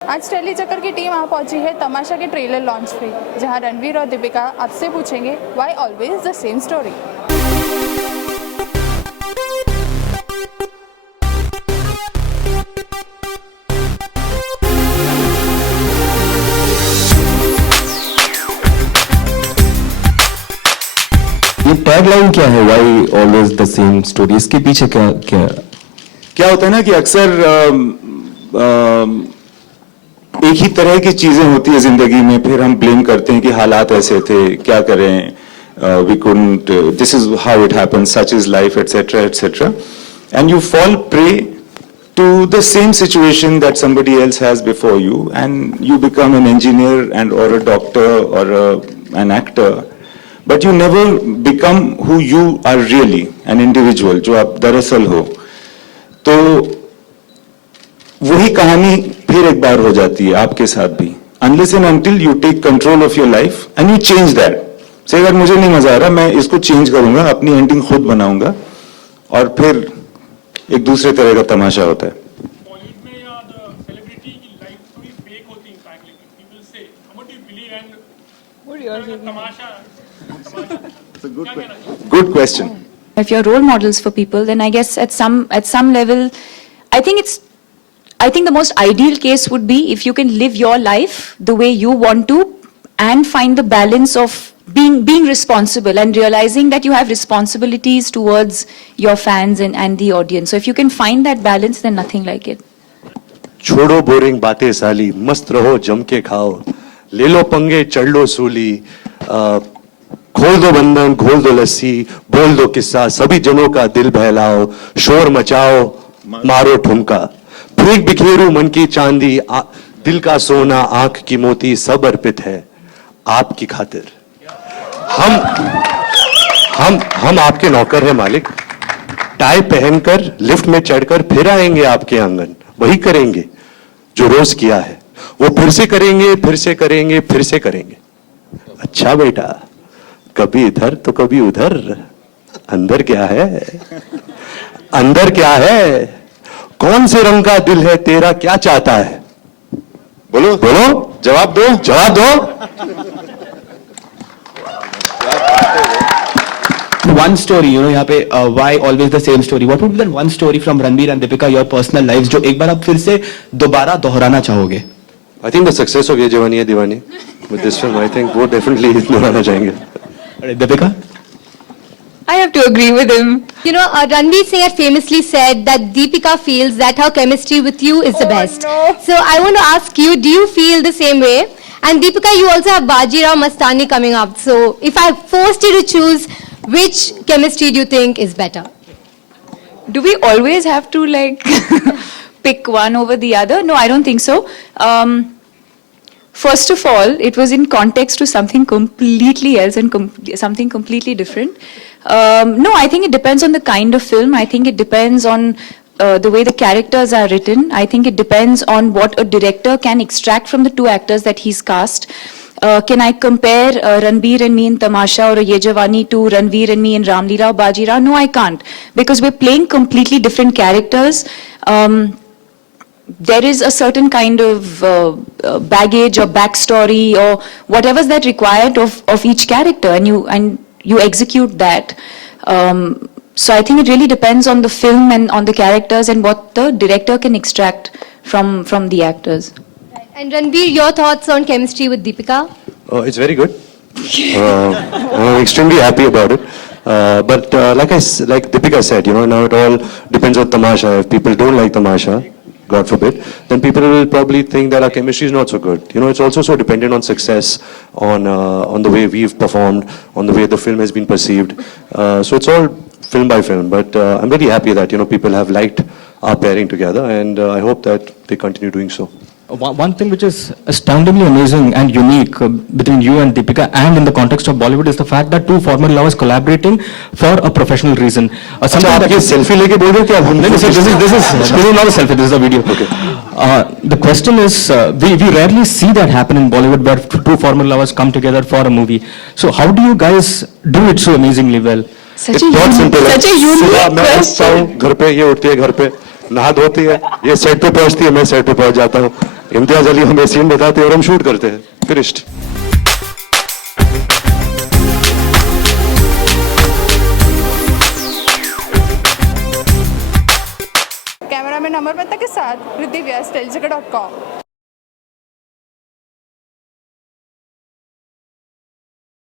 आज टेली चक्कर की टीम आ पहुंची है तमाशा के ट्रेलर लॉन्च पे, जहां रणवीर और दीपिका आपसे पूछेंगे why always the same story. ये टैगलाइन क्या है, why always the same story? इसके पीछे क्या क्या क्या होता है ना कि अक्सर एक ही तरह की चीजें होती है जिंदगी में, फिर हम ब्लेम करते हैं कि हालात ऐसे थे, क्या करें, we couldn't, this is how it happens, such is life, etcetera etcetera, and you fall prey to the same situation that somebody else has before you, and you become an engineer and or a doctor or an actor, but you never become who you are really, an individual, जो आप दरअसल हो। तो वही कहानी फिर एक बार हो जाती है आपके साथ भी, unless and until you take control of your life and you change that। से अगर मुझे नहीं मजा आ रहा, मैं इसको चेंज करूंगा, अपनी एंडिंग खुद बनाऊंगा, और फिर एक दूसरे तरह का तमाशा होता है। बॉलीवुड में या सेलिब्रिटी की लाइफ थोड़ी फेक होती है, इनफैक्ट, लेकिन पीपल से how much do believe and Tamasha Good question. If you're role models for people, then I guess at some level, I think the most ideal case would be if you can live your life the way you want to and find the balance of being responsible and realizing that you have responsibilities towards your fans and the audience. So if you can find that balance, then nothing like it. छोड़ो boring बातें साली, मस्त रहो जम के खाओ, ले लो पंगे चढ़ लो सूली, खोल दो बंधन घोल दो लस्सी, बोल दो किस्सा सभी जनों का दिल बहलाओ, शोर मचाओ मारो ठुमका, भीग बिखेरू मन की चांदी, दिल का सोना आंख की मोती सब अर्पित है आपकी खातिर। हम आपके नौकर हैं मालिक, टाई पहनकर लिफ्ट में चढ़कर फिर आएंगे आपके आंगन, वही करेंगे जो रोज किया है, वो फिर से करेंगे फिर से करेंगे फिर से करेंगे। अच्छा बेटा, कभी इधर तो कभी उधर, अंदर क्या है, अंदर क्या है, कौन से रंग का दिल है तेरा, क्या चाहता है, बोलो बोलो, जवाब दो जवाब दो। one story, यहाँ पे why always the same story? What would be that one story from Ranveer and Deepika, your personal lives, जो एक बार आप फिर से दोबारा दोहराना चाहोगे? I think the success of ये जवानी है दीवानी with this film, I think वो definitely दोहराना चाहेंगे। Deepika? I have to agree with him. You know, Ranveer Singh had famously said that Deepika feels that her chemistry with you is the best. No. So I want to ask you, do you feel the same way? And Deepika, you also have Bajirao Mastani coming up. So if I forced you to choose, which chemistry do you think is better? Do we always have to like pick one over the other? No, I don't think so. First of all, it was in context to something completely else and something completely different. No, I think it depends on the kind of film. I think it depends on the way the characters are written. I think it depends on what a director can extract from the two actors that he's cast. Can I compare Ranveer and me in Tamasha or Ye Jawani to Ranveer and me in Ram Leela or Bajirao? No, I can't, because we're playing completely different characters. There is a certain kind of baggage or backstory or whatever's that required of each character, and you execute that. So I think it really depends on the film and on the characters and what the director can extract from the actors. And Ranveer, your thoughts on chemistry with Deepika? It's very good. I'm extremely happy about it. But like Deepika said, now it all depends on Tamasha. If people don't like Tamasha, God forbid, then people will probably think that our chemistry is not so good. It's also so dependent on success, on the way we've performed, on the way the film has been perceived. So it's all film by film. But I'm very happy that people have liked our pairing together, and I hope that they continue doing so. One thing which is astoundingly amazing and unique between you and Deepika and in the context of Bollywood is the fact that two former lovers collaborating for a professional reason. अच्छा, आप ये selfie लेके बोल रहे हो क्या? This is not a selfie, this is a video. Okay. The question is, we rarely see that happen in Bollywood, where two former lovers come together for a movie. So how do you guys do it so amazingly well? Such a unique question. घर पे ये उठती है, घर पे नहा धोती है, ये सेट पे पहुंचती है, मैं सेट पे पहुंच जाता हूँ, इम्तियाज अली हमें सीन बताते हैं और हम शूट करते हैं, फिनिश्ड। कैमरामैन अमर मेहता के साथ रिद्धि व्यास, टेलीजगत.com।